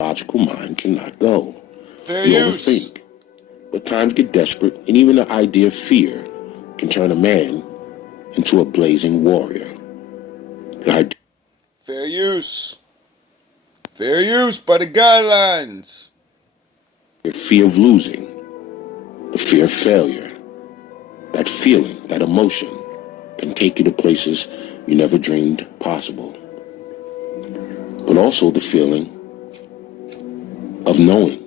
logical mind cannot go. Fair You use. overthink. But times get desperate, and even the idea of fear can turn a man into a blazing warrior. Fair use. Fair use by the guidelines. The fear of losing, the fear of failure, that feeling, that emotion can take you to places you never dreamed possible. But also the feeling of knowing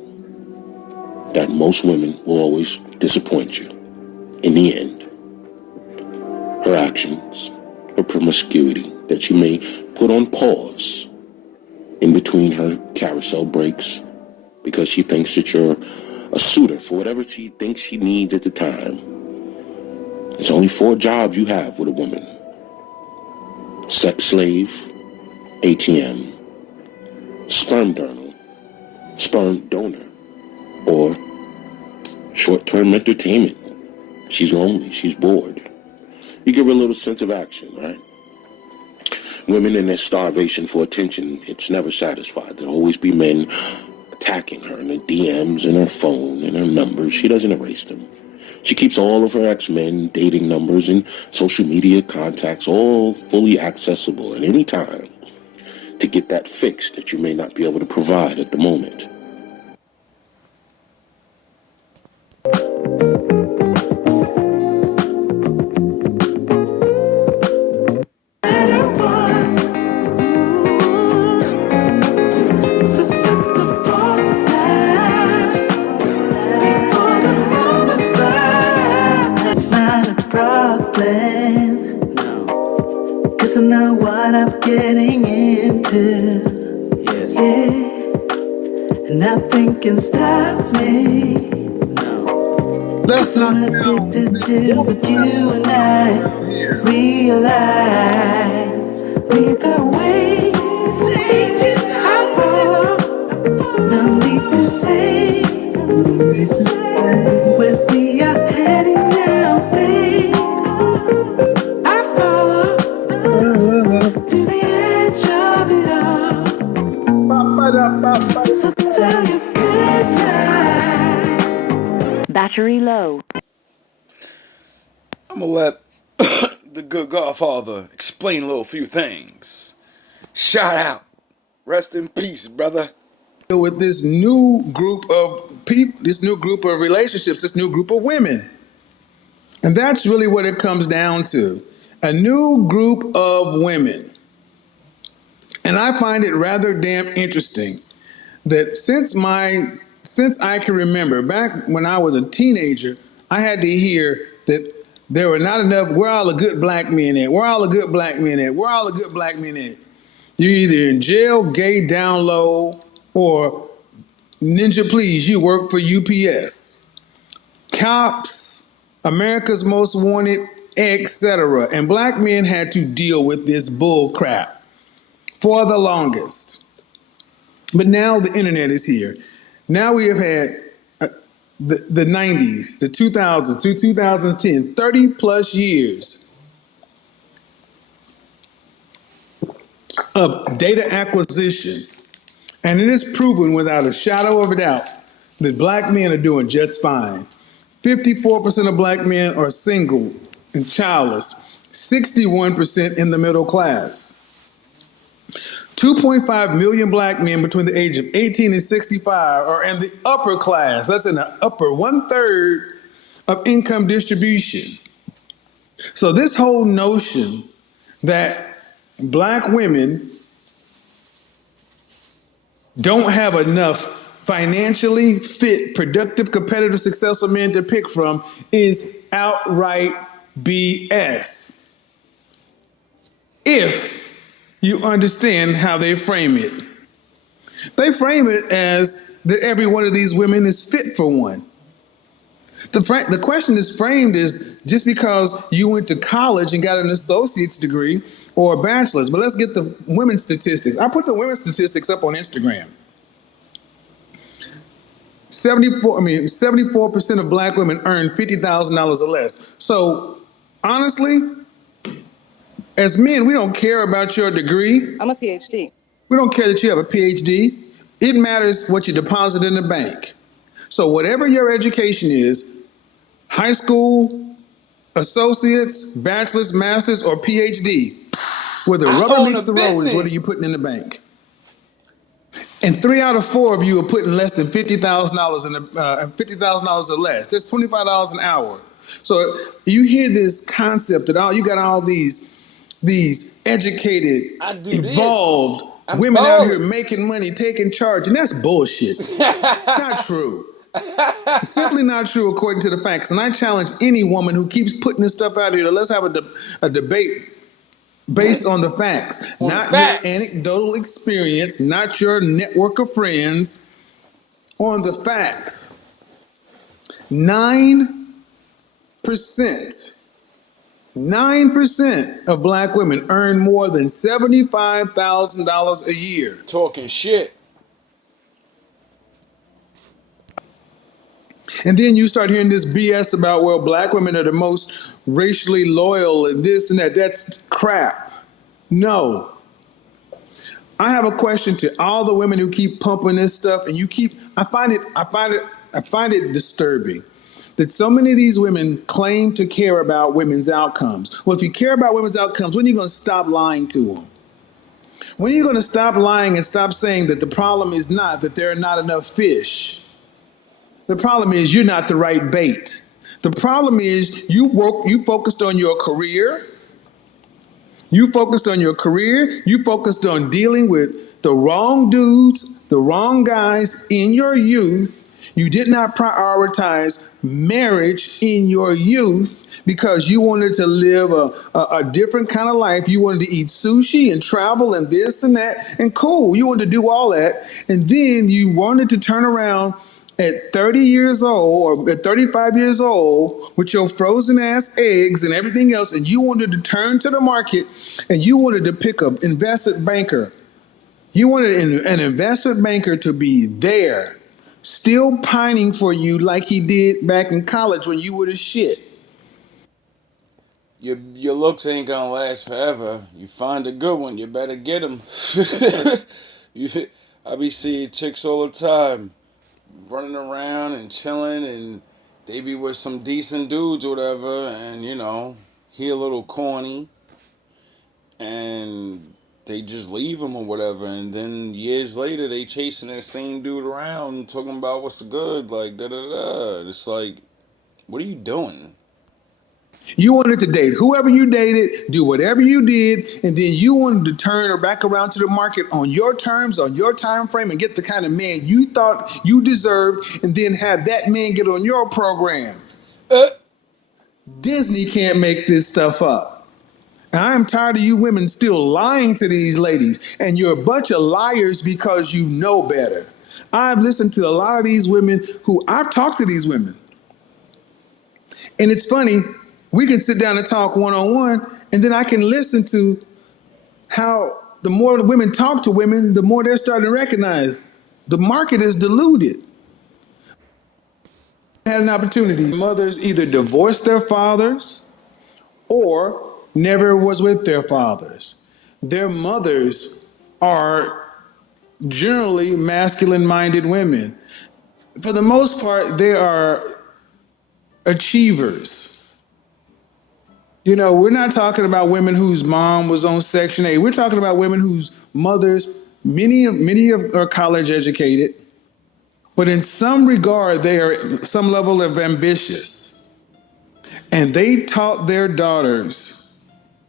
that most women will always disappoint you in the end. Her actions, her promiscuity that you may put on pause in between her carousel breaks because she thinks that you're a suitor for whatever she thinks she needs at the time. There's only 4 jobs you have with a woman: sex slave, ATM, sperm donor, or short-term entertainment. She's lonely, she's bored. You give her a little sense of action, right? Women in their starvation for attention, it's never satisfied. There'll always be men attacking her in the DMs and her phone and her numbers. She doesn't erase them. She keeps all of her ex-men, dating numbers, and social media contacts all fully accessible at any time to get that fix that you may not be able to provide at the moment. Cause I know what I'm getting into. Yes. Yeah. And nothing can stop me. No. Cause I'm addicted to what you and I realize. Lead the way. I follow. No need to say. Where we are heading now, babe. I follow to the edge of it all. So tell you good night. Battery low. I'm gonna let the good Godfather explain a little few things. Shout out. Rest in peace, brother. With this new group of people, this new group of relationships, this new group of women. And that's really what it comes down to. A new group of women. And I find it rather damn interesting that since I can remember, back when I was a teenager, I had to hear that there were not enough, where all the good black men at? Where all the good black men at? Where all the good black men at? You're either in jail, gay, down low, or ninja please, you work for UPS. Cops, America's Most Wanted, etc. And black men had to deal with this bull crap for the longest. But now the internet is here. Now we have had the 90s, the 2000s, to 2010, 30 plus years of data acquisition. And it is proven without a shadow of a doubt that black men are doing just fine. 54% of black men are single and childless, 61% in the middle class. 2.5 million black men between the age of 18 and 65 are in the upper class. That's in the upper 1/3 of income distribution. So this whole notion that black women don't have enough financially fit, productive, competitive, successful men to pick from is outright BS. If you understand how they frame it. They frame it as that every one of these women is fit for one. The question is framed as just because you went to college and got an associate's degree or a bachelor's. But let's get the women's statistics. I put the women's statistics up on Instagram. 74% of black women earn $50,000 or less. So honestly, as men, we don't care about your degree. I'm a PhD. We don't care that you have a PhD. It matters what you deposit in the bank. So whatever your education is, high school, associates, bachelor's, master's, or PhD, where the I rubber own a meets the road is what are business. you putting in the bank? And 3 out of 4 of you are putting less than $50,000 in the $50,000 or less. That's $25 an hour. So you hear this concept that you got all these educated, I do this. evolved I'm women out here balling. making money, taking charge, and that's bullshit. It's not true. It's simply not true according to the facts. And I challenge any woman who keeps putting this stuff out here. Let's have a debate based on the facts, On the not your facts. anecdotal experience, not your network of friends, on the facts. 9%, 9% of black women earn more than $75,000 a year. Talking shit. And then you start hearing this BS about, well, black women are the most racially loyal and this and that. That's crap. No. I have a question to all the women who keep pumping this stuff, and I find it disturbing that so many of these women claim to care about women's outcomes. Well, if you care about women's outcomes, when are you going to stop lying to them? When are you going to stop lying and stop saying that the problem is not that there are not enough fish? The problem is you're not the right bait. The problem is you focused on your career. You focused on your career. You focused on dealing with the wrong dudes, the wrong guys in your youth. You did not prioritize marriage in your youth because you wanted to live a different kind of life. You wanted to eat sushi and travel and this and that. And cool, you wanted to do all that. And then you wanted to turn around at 30 years old or at 35 years old with your frozen ass eggs and everything else, and you wanted to turn to the market and you wanted to pick up investment banker. You wanted an investment banker to be there, still pining for you like he did back in college when you were the shit. Your looks ain't gonna last forever. You find a good one, you better get them. I be seeing chicks all the time running around and chilling, and they be with some decent dudes or whatever, and he a little corny, and they just leave him or whatever, and then years later they chasing that same dude around talking about what's good, like da da da. It's like, what are you doing? You wanted to date whoever you dated, do whatever you did, and then you wanted to turn her back around to the market on your terms, on your time frame, and get the kind of man you thought you deserved, and then have that man get on your program. Disney can't make this stuff up. And I'm tired of you women still lying to these ladies, and you're a bunch of liars because you know better. I've listened to a lot of these women I've talked to these women. And it's funny, we can sit down and talk one-on-one, and then I can listen to how the more the women talk to women, the more they're starting to recognize the market is diluted. Had an opportunity. Mothers either divorced their fathers or never was with their fathers. Their mothers are generally masculine-minded women. For the most part, they are achievers. We're not talking about women whose mom was on Section 8. We're talking about women whose mothers, many are college educated, but in some regard, they are some level of ambitious. And they taught their daughters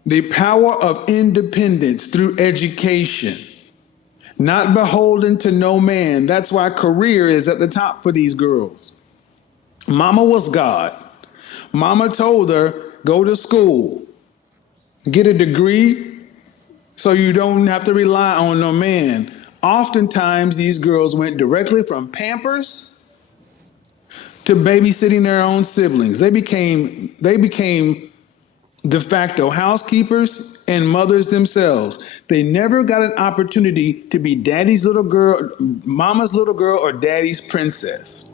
the power of independence through education, not beholden to no man. That's why career is at the top for these girls. Mama was God. Mama told her, go to school, get a degree so you don't have to rely on no man. Oftentimes, these girls went directly from Pampers to babysitting their own siblings. They became de facto housekeepers and mothers themselves. They never got an opportunity to be daddy's little girl, mama's little girl, or daddy's princess.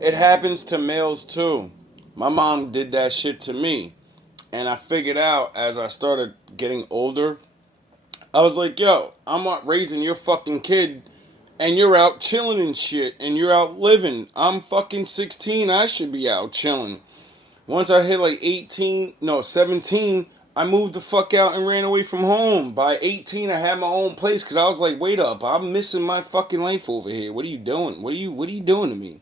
It happens to males too. My mom did that shit to me. And I figured out as I started getting older I was like, yo, I'm not raising your fucking kid and you're out chilling and shit and you're out living. I'm fucking 16. I should be out chilling. Once I hit like 17, I moved the fuck out and ran away from home. By 18, I had my own place because I was like, wait up, I'm missing my fucking life over here. What are you doing? What are you doing to me?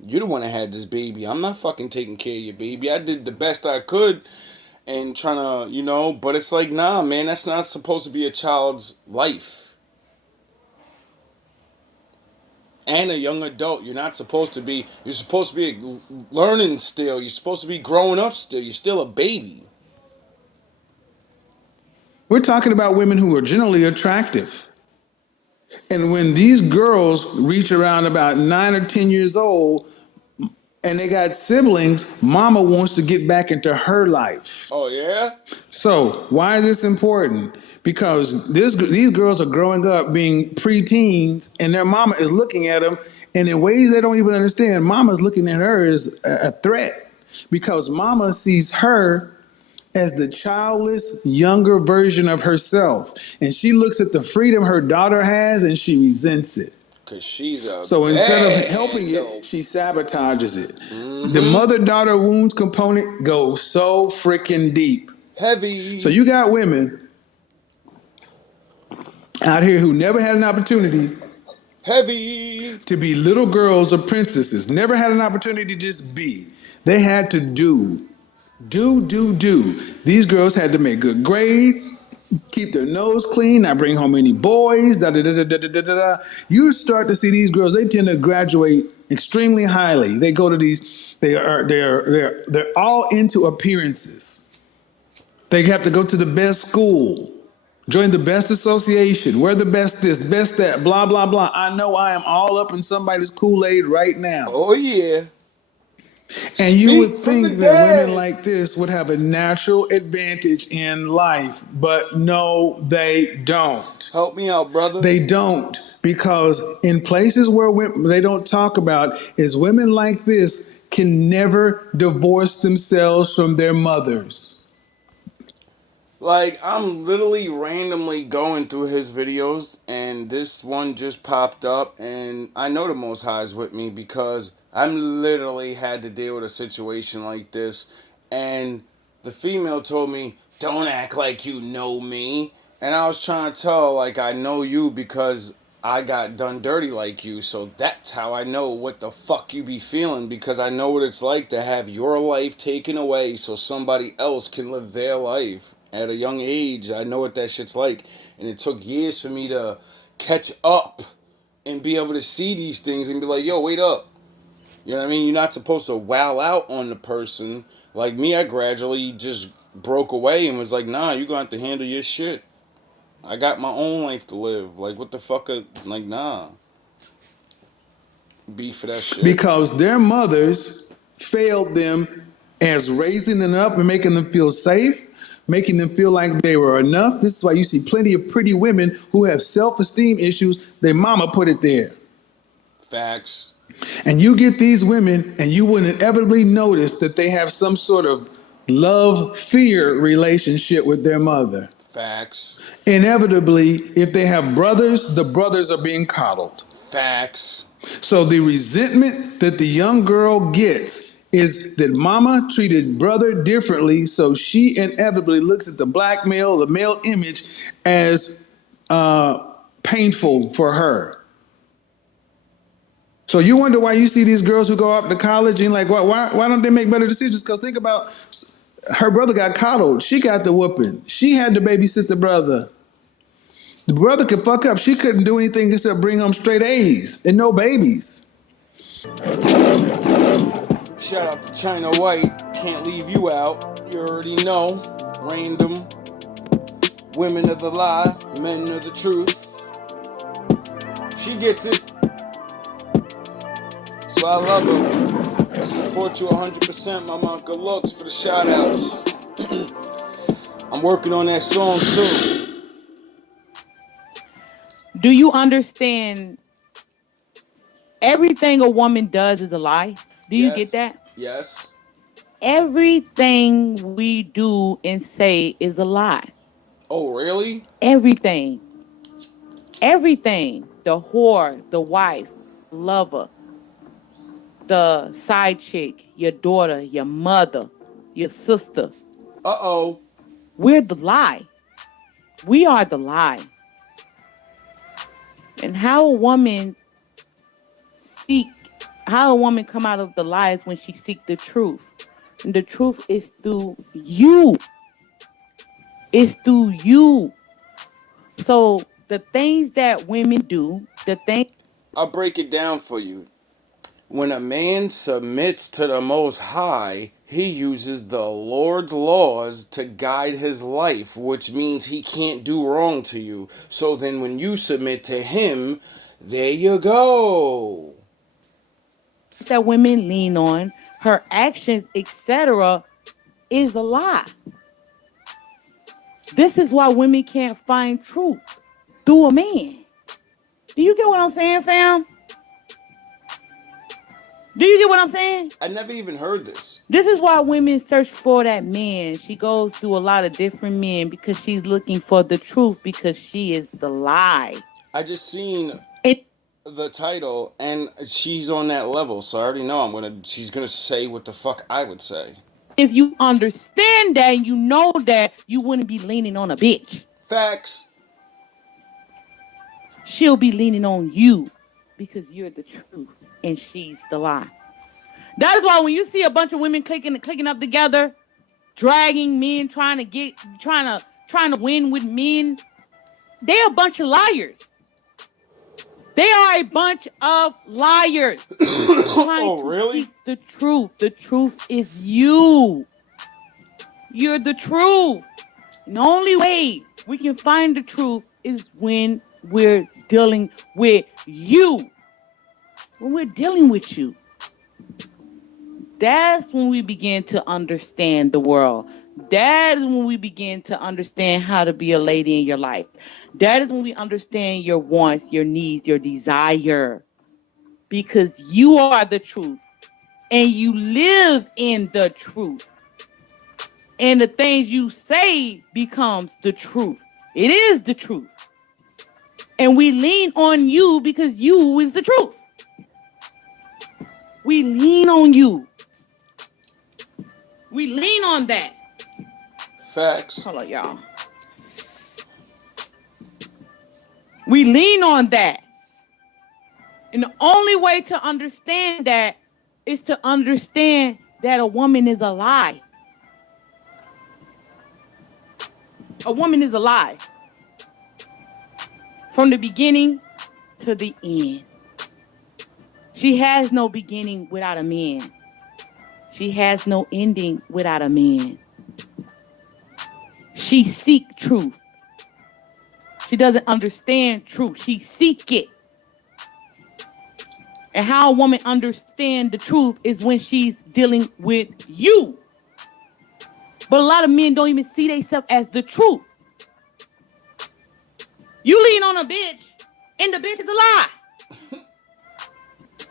You're the one that had this baby. I'm not fucking taking care of your baby. I did the best I could and trying to, but it's like, nah, man, that's not supposed to be a child's life. And a young adult, you're supposed to be learning still. You're supposed to be growing up still. You're still a baby. We're talking about women who are generally attractive. And when these girls reach around about 9 or 10 years old and they got siblings, mama wants to get back into her life. Oh, yeah? So, why is this important? Because these girls are growing up being preteens, and their mama is looking at them, and in ways they don't even understand, mama's looking at her as a threat because mama sees her as the childless, younger version of herself. And she looks at the freedom her daughter has and she resents it. Because she's a So instead of bad, helping yo. it, she sabotages it. The mother-daughter wounds component goes so freaking deep. Heavy. So you got women out here who never had an opportunity Heavy. to be little girls or princesses, never had an opportunity to just be. They had to do. These girls had to make good grades, keep their nose clean, not bring home any boys, da da da da da da da da. You start to see these girls, they tend to graduate extremely highly. They go to these, they're all into appearances. They have to go to the best school, join the best association, wear the best this, best that, blah, blah, blah. I know I am all up in somebody's Kool-Aid right now. Oh, yeah. And you would Speak from the think that women dead. like this would have a natural advantage in life, but no, they don't. Help me out, brother. They don't, because in places where they don't talk about is women like this can never divorce themselves from their mothers. Like, I'm literally randomly going through his videos, and this one just popped up, and I know the Most High is with me because I'm literally had to deal with a situation like this, and the female told me, don't act like you know me, and I was trying to tell, like, I know you because I got done dirty like you, so that's how I know what the fuck you be feeling, because I know what it's like to have your life taken away so somebody else can live their life. At a young age, I know what that shit's like, and it took years for me to catch up and be able to see these things and be like, yo, wait up. You know what I mean? You're not supposed to wow out on the person. Like me, I gradually just broke away and was like, nah, you're going to have to handle your shit. I got my own life to live. Like, what the fuck? Like, nah. Be for that shit. Because their mothers failed them as raising them up and making them feel safe, making them feel like they were enough. This is why you see plenty of pretty women who have self-esteem issues. Their mama put it there. Facts. And you get these women, and you will inevitably notice that they have some sort of love-fear relationship with their mother. Facts. Inevitably, if they have brothers, the brothers are being coddled. Facts. So the resentment that the young girl gets is that mama treated brother differently, so she inevitably looks at the black male, the male image, as painful for her. So you wonder why you see these girls who go off to college and like, why don't they make better decisions? Because think about, her brother got coddled. She got the whooping. She had to babysit the brother. The brother could fuck up. She couldn't do anything except bring home straight A's and no babies. Shout out to China White. Can't leave you out. You already know. Random. Women of the lie. Men of the truth. She gets it. So I love her. I support you 100%, my man. Good looks for the shout outs. I'm working on that song too. Do you understand everything a woman does is a lie? Do you get that? Yes. Everything we do and say is a lie. Oh, really? Everything. Everything. The whore, the wife, lover, the side chick, your daughter, your mother, your sister. Uh-oh. We're the lie. We are the lie. And how a woman come out of the lies when she seek the truth. And the truth is through you. It's through you. So the things that women do, I'll break it down for you. When a man submits to the Most High, he uses the Lord's laws to guide his life, which means he can't do wrong to you. So then when you submit to him, there you go. that women lean on, her actions, etc., is a lie. This is why women can't find truth through a man. Do you get what I'm saying, fam? Do you get what I'm saying? I never even heard this. This is why women search for that man. She goes through a lot of different men because she's looking for the truth because she is the lie. I just seen the title and she's on that level, so I already know she's gonna say what the fuck I would say. If you understand that, you know that you wouldn't be leaning on a bitch. Facts. She'll be leaning on you because you're the truth and she's the lie. That is why when you see a bunch of women clicking up together, dragging men, trying to win with men, they're a bunch of liars. They are a bunch of liars. Oh, really? Seek the truth. The truth is you. You're the truth. And the only way we can find the truth is when we're dealing with you. When we're dealing with you. That's when we begin to understand the world. That is when we begin to understand how to be a lady in your life. That is when we understand your wants, your needs, your desire. Because you are the truth. And you live in the truth. And the things you say becomes the truth. It is the truth. And we lean on you because you is the truth. We lean on you. We lean on that. Facts. Hold on, y'all. We lean on that. And the only way to understand that is to understand that a woman is a lie. A woman is a lie. From the beginning to the end. She has no beginning without a man. She has no ending without a man. She seeks truth. She doesn't understand truth. She seeks it. And how a woman understands the truth is when she's dealing with you. But a lot of men don't even see themselves as the truth. You lean on a bitch, and the bitch is a lie.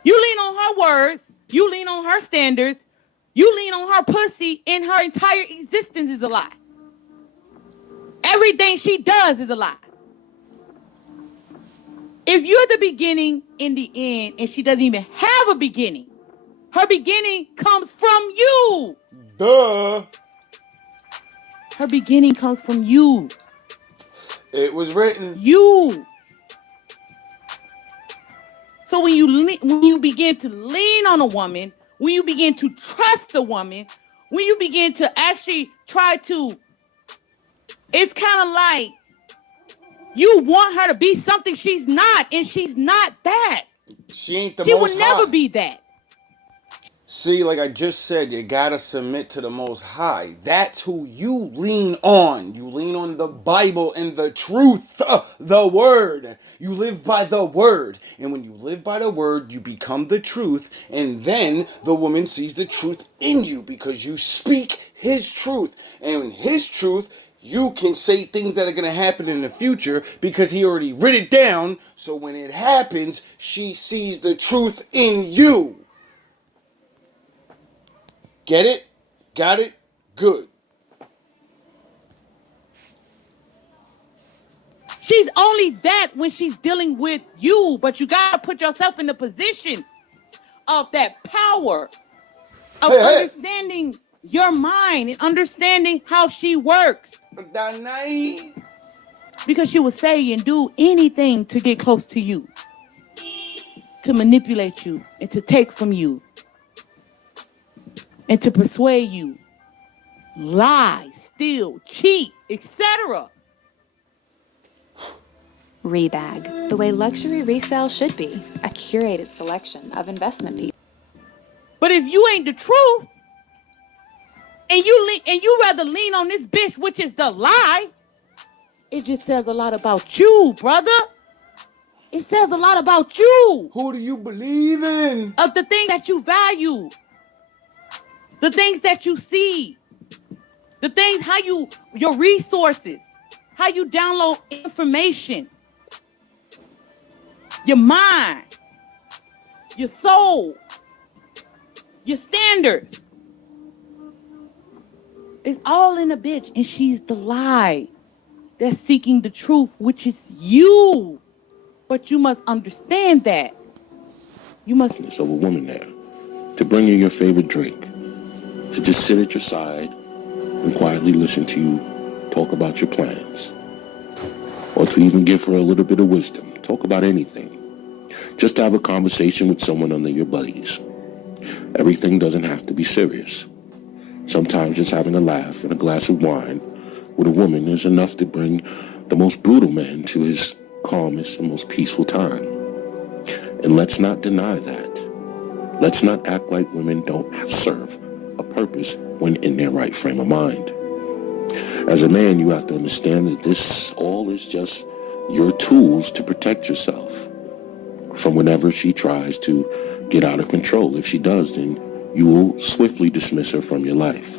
You lean on her words. You lean on her standards. You lean on her pussy, and her entire existence is a lie. Everything she does is a lie. If you're the beginning in the end, and she doesn't even have a beginning, her beginning comes from you. Duh. Her beginning comes from you. It was written. You. So when you begin to lean on a woman, when you begin to trust a woman, when you begin to actually try to, it's kind of like you want her to be something she's not, and she's not that. She ain't the She Most would never High. be that. See, like I just said, you gotta submit to the Most High. That's who you lean on. You lean on the Bible and the truth, the Word. You live by the Word. And when you live by the Word, you become the truth. And then the woman sees the truth in you because you speak His truth. And His truth, you can say things that are going to happen in the future because He already writ it down. So when it happens, she sees the truth in you. Get it? Got it? Good. She's only that when she's dealing with you, but you gotta put yourself in the position of that power of understanding your mind and understanding how she works. Because she will say and do anything to get close to you, to manipulate you and to take from you and to persuade you, lie, steal, cheat, etc. Rebag, the way luxury resale should be, a curated selection of investment pieces. But if you ain't the truth, and you rather lean on this bitch, which is the lie, it just says a lot about you, brother. It says a lot about you. Who do you believe in? Of the things that you value, the things that you see, the things, your resources, how you download information, your mind, your soul, your standards. It's all in a bitch, and she's the lie that's seeking the truth, which is you. But you must understand that. You must. Of a woman there to bring you your favorite drink, to just sit at your side and quietly listen to you talk about your plans, or to even give her a little bit of wisdom. Talk about anything. Just to have a conversation with someone under your buddies. Everything doesn't have to be serious. Sometimes just having a laugh and a glass of wine with a woman is enough to bring the most brutal man to his calmest and most peaceful time. And let's not deny that. Let's not act like women don't serve a purpose when in their right frame of mind. As a man, you have to understand that this all is just your tools to protect yourself from whenever she tries to get out of control. If she does, then you will swiftly dismiss her from your life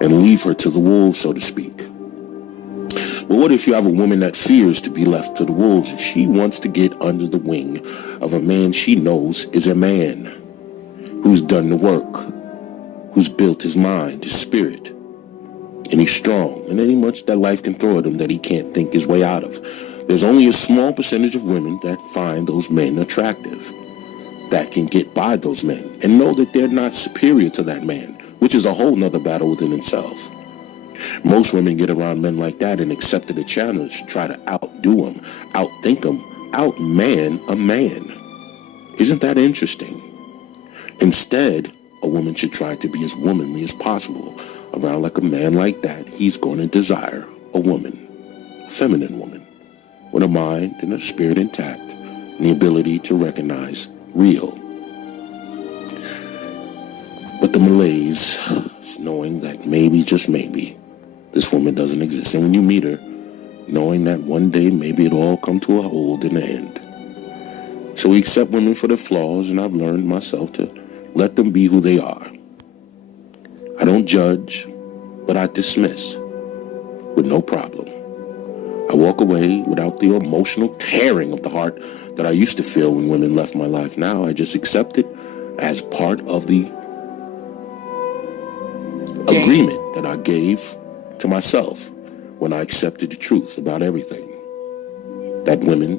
and leave her to the wolves, so to speak. But what if you have a woman that fears to be left to the wolves, and she wants to get under the wing of a man she knows is a man who's done the work, who's built his mind, his spirit, and he's strong, and any much that life can throw at him that he can't think his way out of? There's only a small percentage of women that find those men attractive, that can get by those men and know that they're not superior to that man, which is a whole nother battle within itself. Most women get around men like that and accept the challenge, try to outdo him, outthink him, outman a man. Isn't that interesting? Instead, a woman should try to be as womanly as possible. Around like a man like that, he's going to desire a woman, a feminine woman, with a mind and a spirit intact, and the ability to recognize real. But the malaise is knowing that maybe, just maybe, this woman doesn't exist. And when you meet her, knowing that one day maybe it'll all come to a hold in the end. So we accept women for their flaws, and I've learned myself to let them be who they are. I don't judge, but I dismiss with no problem. I walk away without the emotional tearing of the heart that I used to feel when women left my life. Now I just accept it as part of the agreement that I gave to myself when I accepted the truth about everything. That women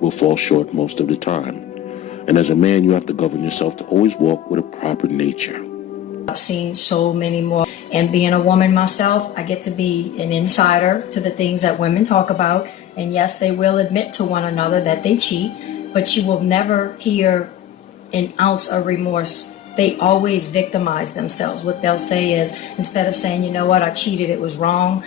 will fall short most of the time. And as a man, you have to govern yourself to always walk with a proper nature. I've seen so many more. And being a woman myself, I get to be an insider to the things that women talk about. And yes, they will admit to one another that they cheat, but you will never hear an ounce of remorse. They always victimize themselves. What they'll say is, instead of saying, you know what, I cheated, it was wrong,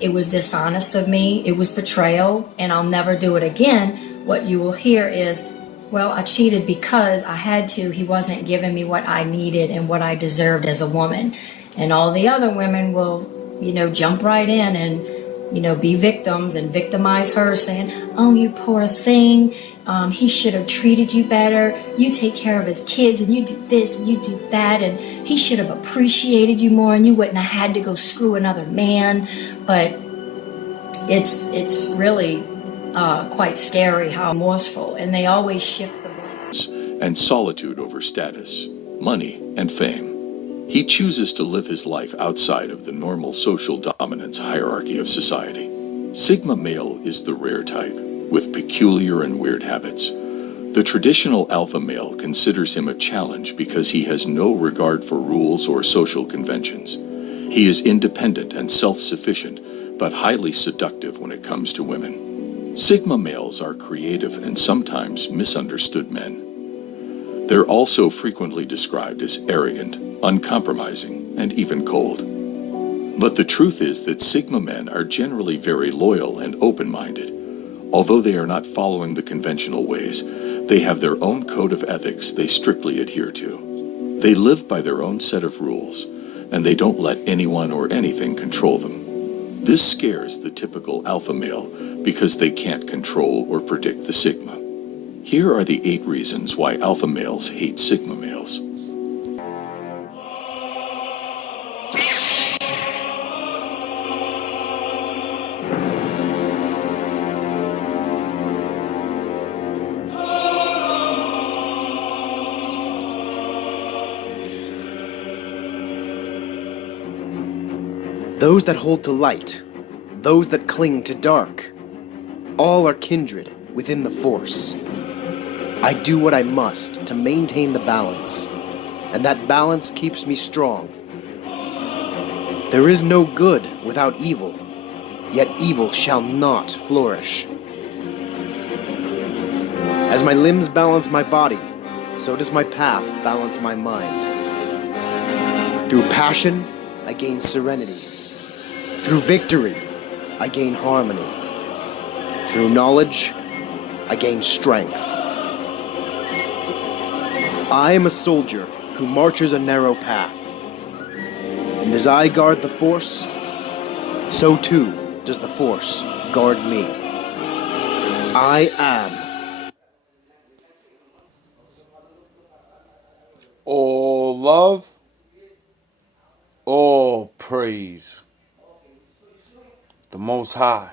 it was dishonest of me, it was betrayal, and I'll never do it again, what you will hear is, well, I cheated because I had to. He wasn't giving me what I needed and what I deserved as a woman. And all the other women will, jump right in and, be victims and victimize her, saying, oh, you poor thing. He should have treated you better. You take care of his kids and you do this and you do that. And he should have appreciated you more and you wouldn't have had to go screw another man. But it's really quite scary how remorseful. And they always shift the blame. And solitude over status, money, and fame. He chooses to live his life outside of the normal social dominance hierarchy of society. Sigma male is the rare type, with peculiar and weird habits. The traditional alpha male considers him a challenge because he has no regard for rules or social conventions. He is independent and self-sufficient, but highly seductive when it comes to women. Sigma males are creative and sometimes misunderstood men. They're also frequently described as arrogant, uncompromising, and even cold. But the truth is that Sigma men are generally very loyal and open-minded. Although they are not following the conventional ways, they have their own code of ethics they strictly adhere to. They live by their own set of rules, and they don't let anyone or anything control them. This scares the typical alpha male because they can't control or predict the Sigma. Here are the 8 reasons why alpha males hate Sigma males. Those that hold to light, those that cling to dark, all are kindred within the Force. I do what I must to maintain the balance, and that balance keeps me strong. There is no good without evil, yet evil shall not flourish. As my limbs balance my body, so does my path balance my mind. Through passion, I gain serenity. Through victory, I gain harmony. Through knowledge, I gain strength. I am a soldier who marches a narrow path. And as I guard the Force, so too does the Force guard me. I am. All love, all praise. The Most High.